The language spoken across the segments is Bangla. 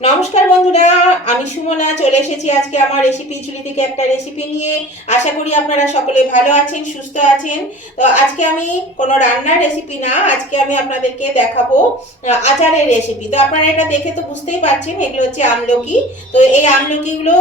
নমস্কার বন্ধুরা, আমি সুমনা চলে এসেছি আজকে আমার রেসিপি ঝুলি থেকে একটা রেসিপি নিয়ে। আশা করি আপনারা সকলে ভালো আছেন, সুস্থ আছেন। তো আজকে আমি কোনো রান্নার রেসিপি না, আজকে আমি আপনাদেরকে দেখাবো আচারের রেসিপি। তো আপনারা এটা দেখে তো বুঝতেই পারছেন এগুলো হচ্ছে আমলকি। তো এই আমলকিগুলো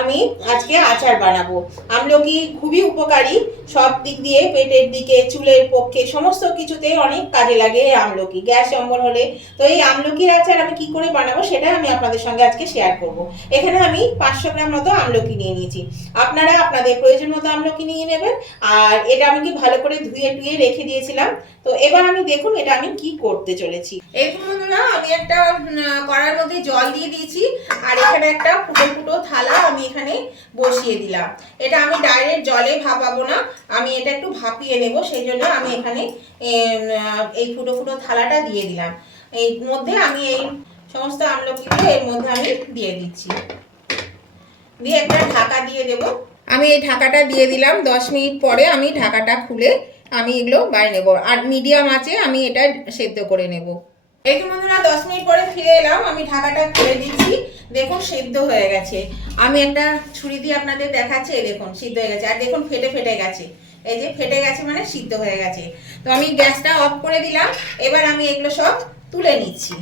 আমি আজকে আচার বানাবো। আমলকি খুবই উপকারী, সব দিক দিয়ে, পেটের দিকে, চুলের পক্ষে, সমস্ত কিছুতে অনেক কাজে লাগে এই আমলকি, গ্যাস অম্বল হলে। তো এই আমলকির আচার আমি কি করে বানাবো সেটা আমি আপনাদের সঙ্গে আজকে শেয়ার করব। এখানে আমি 500 গ্রাম মতো আমলকি নিয়ে নিয়েছি। আপনারা আপনাদের প্রয়োজন মতো আমলকি নিয়ে নেবেন। আর এটা আমি কি ভালো করে ধুয়ে টুয়ে রেখে দিয়েছিলাম। তো এবার আমি দেখুন এটা আমি কি করতে চলেছি। এরকম বন্ধুরা আমি একটা কড়ার মধ্যে জল দিয়ে দিয়েছি, আর এখানে একটা ফুটো ফুটো থালা আমি এখানে বসিয়ে দিলাম। এটা আমি ডাইরেক্ট জলে ভাপাবো না, আমি এটা একটু ভাপিয়ে নেব, সেই জন্য আমি এখানে এই ফুটো ফুটো থালাটা দিয়ে দিলাম। এর মধ্যে আমি এই সমস্ত আমলকিগুলো এর মধ্যে আমি দিয়ে দিচ্ছি, দিয়ে একটা ঢাকা দিয়ে দেব। আমি এই ঢাকাটা দিয়ে দিলাম। 10 মিনিট পরে আমি ঢাকাটা খুলে আমি এগুলো বাইরে নেব, আর মিডিয়াম আঁচে আমি এটা সেদ্ধ করে নেব। এই তো বন্ধুরা 10 মিনিট পরে ফিরে এলাম, আমি ঢাকাটা খুলে দিচ্ছি। দেখুন সেদ্ধ হয়ে গেছে। আমি একটা ছুরি দিয়ে আপনাদের দেখাচ্ছি, এই দেখুন সিদ্ধ হয়ে গেছে, আর দেখুন ফেটে ফেটে গেছে। এই যে ফেটে গেছে মানে সিদ্ধ হয়ে গেছে। তো আমি গ্যাসটা অফ করে দিলাম। এবার আমি এগুলো সব তুলে নিচ্ছি।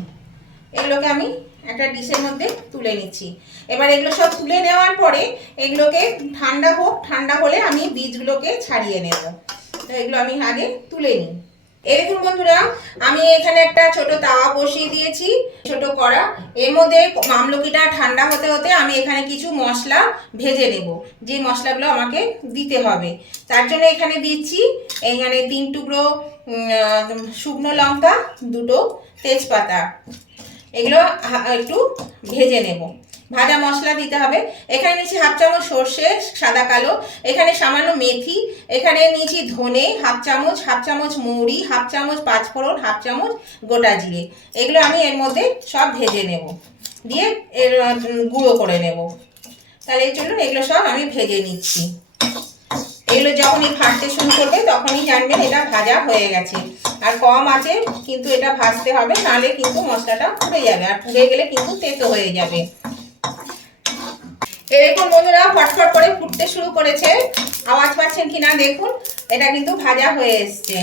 এগুলোকে আমি একটা ডিশের মধ্যে তুলে নিচ্ছি। এবার এগুলো সব তুলে নেওয়ার পরে এগুলোকে ঠান্ডা হোক, ঠান্ডা হলে আমি বীজগুলোকে ছাড়িয়ে নেব। তো এগুলো আমি আগে তুলে নিই। এই দেখুন বন্ধুরা, আমি এখানে একটা ছোট তাওয়া বসিয়ে দিয়েছি, ছোট কড়া। এর মধ্যে আমলকিটা ঠান্ডা হতে হতে আমি এখানে কিছু মশলা ভেজে নেব, যে মশলাগুলো আমাকে দিতে হবে। তার জন্য এখানে দিচ্ছি এখানে 3 টুকরো শুকনো লঙ্কা, 2টো তেজপাতা। এগুলো একটু ভেজে নেব, ভাজা মশলা দিতে হবে। এখানে নিয়েছি হাফ চামচ সর্ষে সাদা কালো, এখানে সামান্য মেথি, এখানে নিয়েছি ধনে হাফ চামচ মৌরি, হাফ চামচ পাঁচফোড়ন, হাফ চামচ গোটা জিরে। এগুলো আমি এর মধ্যে সব ভেজে নেব, দিয়ে এর গুঁড়ো করে নেব। তাহলে চলুন এগুলো সব আমি ভেজে নিচ্ছি। এগুলো যখনই ফাটতে শুরু করবে তখনই জানবেন এটা ভাজা হয়ে গেছে। আর কম আছে কিন্তু এটা ভাজতে হবে, নাহলে কিন্তু মশলাটা পুড়ে যাবে, আর পুড়ে গেলে কিন্তু তেতো হয়ে যাবে। এরকম বন্ধুরা ফটফট করে ফুটতে শুরু করেছে, আওয়াজ পাচ্ছেন কিনা দেখুন। এটা কিন্তু ভাজা হয়ে এসছে,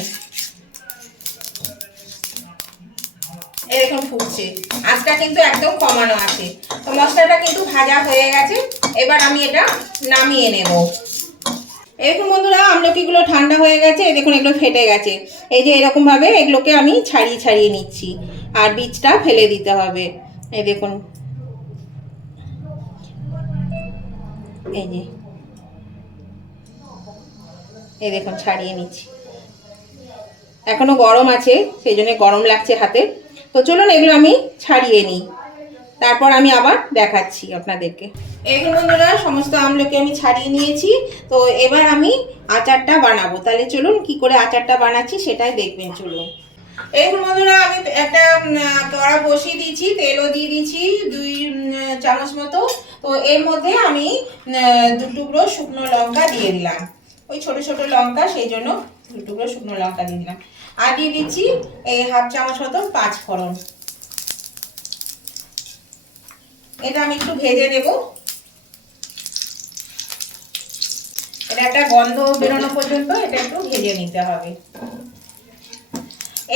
এরকম ফুটছে। আঁচটা কিন্তু একদম কমানো আছে। তো মশলাটা কিন্তু ভাজা হয়ে গেছে। এবার আমি এটা নামিয়ে নেব। এরকম বন্ধুরা আমলকিগুলো ঠান্ডা হয়ে গেছে, এই দেখুন এগুলো ফেটে গেছে। এই যে এরকমভাবে এগুলোকে আমি ছাড়িয়ে ছাড়িয়ে নিচ্ছি, আর বীজটা ফেলে দিতে হবে। এই দেখুন, এই দেখুন ছাড়িয়ে নিচ্ছি। এখনো গরম আছে, সেই জন্য গরম লাগছে হাতে। তো চলুন এগুলো আমি ছাড়িয়ে নিই, তারপর আমি আবার দেখাচ্ছি আপনাদেরকে। এখন বন্ধুরা সমস্ত আমলকি আমি ছাড়িয়ে নিয়েছি। তো এবার আমি আচারটা বানাবো। তাহলে চলুন কি করে আচারটা বানাচ্ছি সেটাই দেখবেন, চলুন। এখন বন্ধুরা আমি একটা কড়া বসিয়ে দিয়েছি, তেলও দিয়ে দিয়েছি 2 চামচ মতো। তো এর মধ্যে আমি 2 টুকরো শুকনো লঙ্কা দিয়ে দিলাম, ওই ছোট ছোট লঙ্কা, সেই জন্য 2 টুকরো শুকনো লঙ্কা দিয়ে দিলাম। আর দিয়ে দিচ্ছি এই হাফ চামচ মতো পাঁচফোড়ন। এটা আমি একটু ভেজে নেব, এটা একটা গন্ধ বেরোনো পর্যন্ত এটা একটু ভেজে নিতে হবে।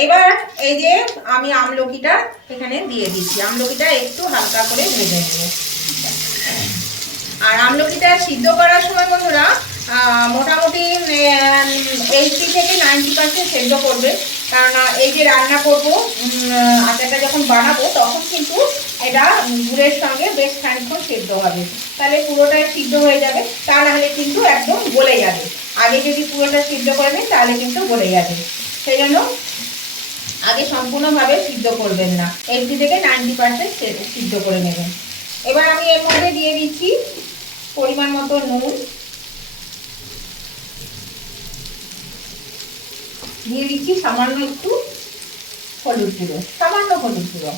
এবার এই যে আমি আমলকিটা এখানে দিয়ে দিচ্ছি, আমলকিটা একটু হালকা করে ভেজে নেব। আর আমলকিটা সিদ্ধ করার সময় বন্ধুরা মোটামুটি 80 থেকে 90% সেদ্ধ করবে, কারণ এই যে রান্না করব আচারটা যখন বানাবো তখন কিন্তু এটা গুড়ের সঙ্গে বেশ খানিকক্ষণ সেদ্ধ হবে, তাহলে পুরোটাই সিদ্ধ হয়ে যাবে। তা নাহলে কিন্তু একদম গলে যাবে। আগে যদি পুরোটা সিদ্ধ করে নিন তাহলে কিন্তু গলে যাবে, সেই জন্য আগে সম্পূর্ণভাবে সিদ্ধ করবেন না, 80 থেকে 90% সিদ্ধ করে নেবেন। এবার আমি এর মধ্যে দিয়ে দিচ্ছি পরিমাণ মতো নুন, দিয়ে দিচ্ছি সামান্য একটু হলুদ গুঁড়ো, সামান্য হলুদ গুঁড়ো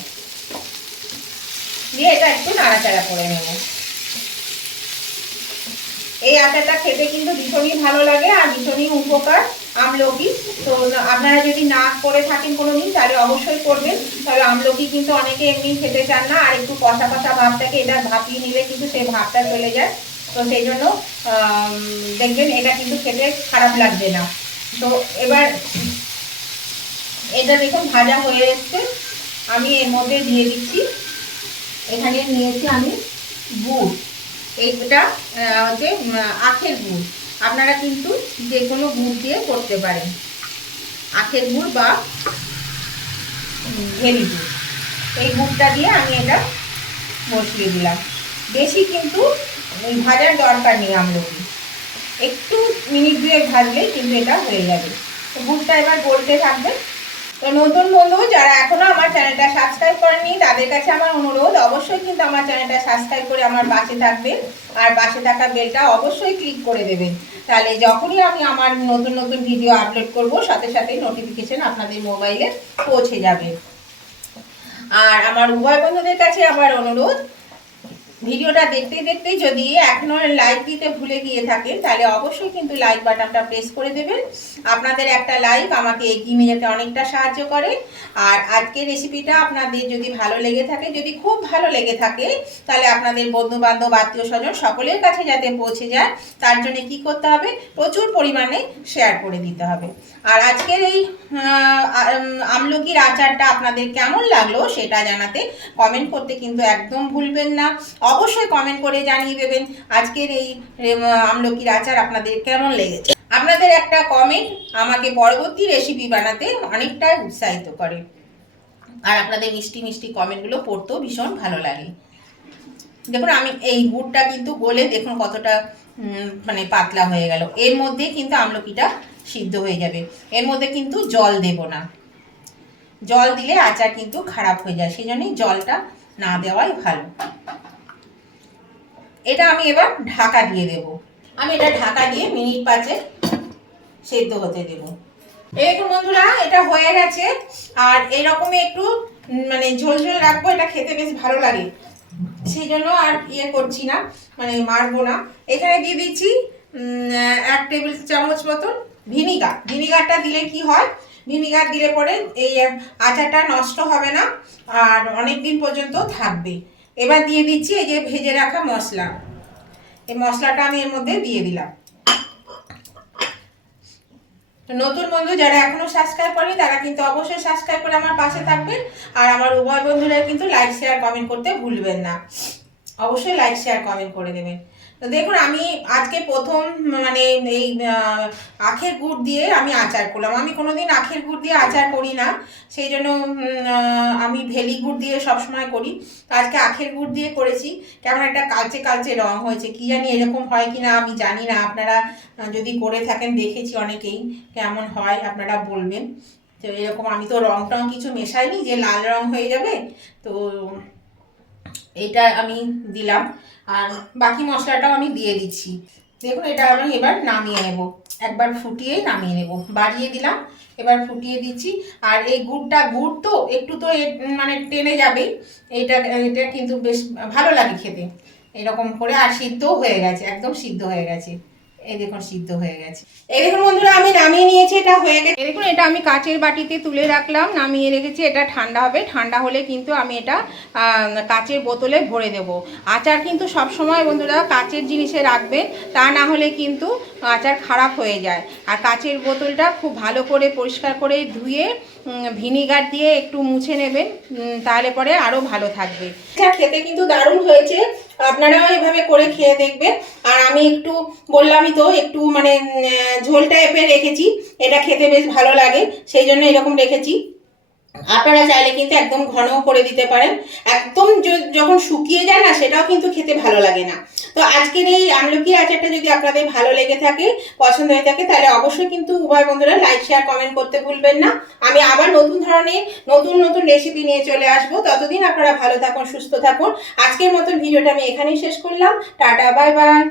দিয়ে এটা একটু নাড়াচাড়া করে নেব। এই আচারটা খেতে কিন্তু ভীষণই ভালো লাগে আর ভীষণই উপকার। আমলকি। তো আপনারা যদি না করে থাকেন কোনোদিন তাহলে অবশ্যই করবেন। তবে আমলকি কিন্তু অনেকে এমনি খেতে চান না, আর একটু কষা কষা ভাবটাকে এটা ভাপিয়ে নিলে কিন্তু সেই ভাবটা চলে যায়। তো সেই জন্য দেখবেন এটা কিন্তু খেতে খারাপ লাগবে না। তো এবার এটা দেখুন ভাজা হয়ে এসছে, আমি এর মধ্যে দিয়ে দিচ্ছি, এখানে নিয়েছি আমি গুড়। এইটা হচ্ছে আখের গুড়, আপনারা কিন্তু যে কোনো গুড় দিয়ে করতে পারেন, আখের গুড় বা ভেলি গুড়। এই গুড়টা দিয়ে আমি এটা বসিয়ে দিলাম। বেশি কিন্তু ভাজার দরকার নেই, আমলকি একটু মিনিট 2 ভাজলেই কিন্তু এটা হয়ে যাবে। তো গুড়টা এবার গলতে থাকবে। তো নতুন বন্ধু যারা এখনো আমার চ্যানেলটা সাবস্ক্রাইব করেনি তাদের কাছে আমার অনুরোধ, অবশ্যই কিন্তু আমার চ্যানেলটা সাবস্ক্রাইব করে আমার পাশে থাকবেন, আর পাশে থাকা বেলটা অবশ্যই ক্লিক করে দেবেন। তাহলে যখনই আমি আমার নতুন নতুন ভিডিও আপলোড করব সাথে সাথেই নোটিফিকেশন আপনাদের মোবাইলে পৌঁছে যাবে। আর আমার উভয় বন্ধুদের কাছে আমার অনুরোধ, ভিডিওটা দেখতে দেখতে যদি এখনো লাইক দিতে ভুলে গিয়ে থাকেন তাহলে অবশ্যই কিন্তু লাইক বাটনটা প্রেস করে দেবেন। আপনাদের একটা লাইক আমাকে এগিয়ে নিয়ে যেতে অনেকটা সাহায্য করে। আর আজকের রেসিপিটা আপনাদের যদি ভালো লেগে থাকে, যদি খুব ভালো লেগে থাকে, তাহলে আপনাদের বন্ধু বান্ধব আত্মীয় স্বজন সকলের কাছে যাতে পৌঁছে যায় তার জন্য কি করতে হবে, প্রচুর পরিমাণে শেয়ার করে দিতে হবে। আর আজকের এই আমলকির আচারটা আপনাদের কেমন লাগলো সেটা জানাতে কমেন্ট করতে কিন্তু একদম ভুলবেন না। অবশ্যই কমেন্ট করে জানিয়ে দেবেন আজকের এই আমলকির আচার আপনাদের কেমন লেগেছে। আপনাদের একটা কমেন্ট আমাকে পরবর্তী রেসিপি বানাতে অনেকটা উৎসাহিত করে, আর আপনাদের মিষ্টি মিষ্টি কমেন্টগুলো পড়তেও ভীষণ ভালো লাগে। দেখুন আমি এই গুড়টা কিন্তু গলে দেখুন কতটা মানে পাতলা হয়ে গেল। এর মধ্যে কিন্তু আমলকিটা সিদ্ধ হয়ে যাবে, এর মধ্যে কিন্তু জল দেব না, জল দিলে আচার কিন্তু খারাপ হয়ে যায়, সেই জন্যই জলটা না দেওয়াই ভালো। এটা আমি এবার ঢাকা দিয়ে দেব, আমি এটা ঢাকা দিয়ে মিনিট 5 সেদ্ধ হতে দেব। দেখুন বন্ধুরা এটা হয়ে গেছে, আর এরকমই একটু মানে ঝোল ঝোল রাখবো, এটা খেতে বেশ ভালো লাগে, সেই জন্য আর ইয়ে করছি না, মানে মারবো না। এখানে দিয়ে দিচ্ছি 1 টেবিল চামচ মতন ভিনিগার। ভিনিগারটা দিলে কি হয়, ভিনিগার দিলে পরে এই আচারটা নষ্ট হবে না আর অনেক দিন পর্যন্ত থাকবে। এবার দিয়ে দিচ্ছি এই যে ভেজে রাখা মশলা, এই মশলাটা আমি এর মধ্যে দিয়ে দিলাম। নতুন বন্ধু যারা এখনো সাবস্ক্রাইব করেনি তারা কিন্তু অবশ্যই সাবস্ক্রাইব করে আমার পাশে থাকবেন, আর আমার উভয় বন্ধুরা কিন্তু লাইক শেয়ার কমেন্ট করতে ভুলবেন না, অবশ্যই লাইক শেয়ার কমেন্ট করে দেবেন। তো দেখুন আমি আজকে প্রথম মানে এই আখের গুড় দিয়ে আমি আচার করলাম। আমি কোনোদিন আখের গুড় দিয়ে আচার করি না, সেই জন্য আমি ভেলি গুড় দিয়ে সবসময় করি। তো আজকে আখের গুড় দিয়ে করেছি, কেমন একটা কালচে কালচে রং হয়েছে, কি জানি এরকম হয় কি না আমি জানি না, আপনারা যদি করে থাকেন দেখেছি অনেকেই কেমন হয় আপনারা বলবেন। তো এরকম আমি তো রং টং কিছু মেশাইনি যে লাল রং হয়ে যাবে। তো এটা আমি দিলাম, আর বাকি মশলাটাও আমি দিয়ে দিচ্ছি। দেখুন এটা আমি এবার নামিয়ে নেব, একবার ফুটিয়েই নামিয়ে নেব, বাড়িয়ে দিলাম, এবার ফুটিয়ে দিচ্ছি। আর এই গুড় তো একটু তো মানে টেনে যাবেই, এটা এটা কিন্তু বেশ ভালো লাগে খেতে এরকম করে। আর সিদ্ধও হয়ে গেছে, একদম সিদ্ধ হয়ে গেছে, এই দেখুন সিদ্ধ হয়ে গেছে। এই দেখুন বন্ধুরা আমি নামিয়ে নিয়েছি, এটা হয়ে গেছে। এই দেখুন এটা আমি কাচের বাটিতে তুলে রাখলাম, নামিয়ে রেখেছি, এটা ঠান্ডা হবে, ঠান্ডা হলে কিন্তু আমি এটা কাচের বোতলে ভরে দেব। আচার কিন্তু সব সময় বন্ধুরা কাচের জিনিসে রাখবেন, তা না হলে কিন্তু আচার খারাপ হয়ে যায়। আর কাচের বোতলটা খুব ভালো করে পরিষ্কার করে ধুয়ে ভিনিগার দিয়ে একটু মুছে নেবেন, তাহলে পরে আরও ভালো থাকবে। খেতে কিন্তু দারুণ হয়েছে, আপনারাও এভাবে করে খেয়ে দেখবেন। আর আমি একটু বললামই তো একটু মানে ঝোল টাইপের রেখেছি, এটা খেতে বেশ ভালো লাগে সেই জন্য এরকম রেখেছি। আপনারা চাইলে কিন্তু একদম ঘনও করে দিতে পারেন, একদম যখন শুকিয়ে যায় না সেটাও কিন্তু খেতে ভালো লাগে না। তো আজকের এই আমলকি আচারটা যদি আপনাদের ভালো লেগে থাকে, পছন্দ হয়ে থাকে, তাহলে অবশ্যই কিন্তু উভয় বন্ধুরা লাইক শেয়ার কমেন্ট করতে ভুলবেন না। আমি আবার নতুন ধরনের নতুন নতুন রেসিপি নিয়ে চলে আসবো, ততদিন আপনারা ভালো থাকুন, সুস্থ থাকুন। আজকের মতন ভিডিওটা আমি এখানেই শেষ করলাম, টাটা বাই বাই।